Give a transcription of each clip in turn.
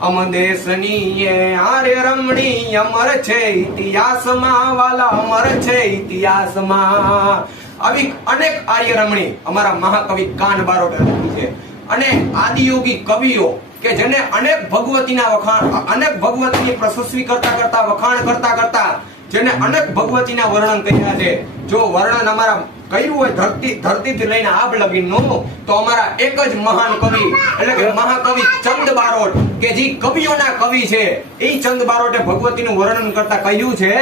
અમ દેશની એ આર્ય રમણી અમર છે ઇતિહાસમાં, વાલા અમર છે ઇતિહાસમાં. આવી અનેક આર્ય રમણી અમારા મહાકવિ કાન બારોટે લખ્યું છે. અને આદિયોગી કવિઓ કે જેને અનેક ભગવતીના વખાણ, અનેક ભગવતીની પ્રશસ્તિ કરતા કરતા જેને અનેક ભગવતીના વર્ણન કર્યા છે. જો વર્ણન અમારા કર્યું હોય ધરતીથી લઈને આબ લગીનનું, તો અમારા એક જ મહાન કવિ એટલે કે મહાકવિ ચંદ બારોટ કે જે કવિઓના કવિ છે, એ ચંદ બારોટે ભગવતીનું વર્ણન કરતા કહ્યું છે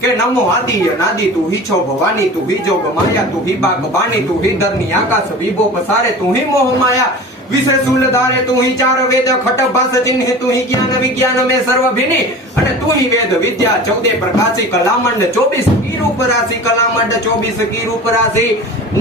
કે નમો આદિ નાદી તું હી છો ભવાની, તું હી જોગ માયા, તું હી બાગ બાની, તું હી ધરની આકાશ વિભો પસારે, તું હી મોહ માયા, વિશે શૂલધારે, તું હી ચાર વેદ ખટ ભાષ ચિહ્ન, તું હી જ્ઞાન વિજ્ઞાન મે સર્વ ભિની, અને તું હી વેદ વિદ્યા 14 પ્રકાશી કલામંડ 24 કી રૂપ રાશિ, કલામંડ 24 કી રૂપ રાશિ,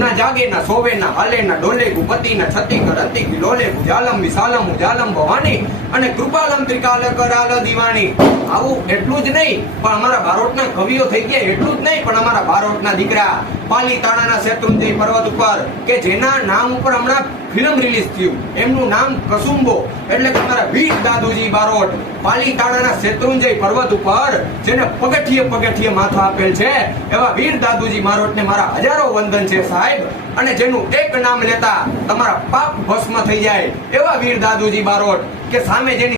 ના જાગે ના સોવે ના હાલે ના ડોલે, ગુપતિ ના છતી કરતી કિલોલે, ભુજાલમ વિશાલમ ઉજાલમ ભવાની, અને કૃપાલમ ત્રિકાલ કરાલ દીવાણી. આવું એટલું જ નહીં, પણ અમારા બારોટના કવિઓ થઈ ગયા એટલું જ નહીં, પણ અમારા બારોટના દીકરા પાલીતાણાના શેત્રુંજય પર્વત ઉપર કે જેના નામ ઉપર હમણાં ફિલ્મ રિલીઝ થયું, એમનું નામ કસુંબો, એટલે કે અમારા વીર દાદુજી બારોટ પાલીતાણાના શેત્રુંજય પર્વત ઉપર જેને પગથિયે માથું આપેલ છે, એવા વીર દાદુજી બારોટને મારા હજારો વંદન છે સાહેબ. અને જેનું એક નામ લેતા તમારા પાપ ભસ્મ થઈ જાય એવા વીર દાદુજી બારોટ કે સામે જેની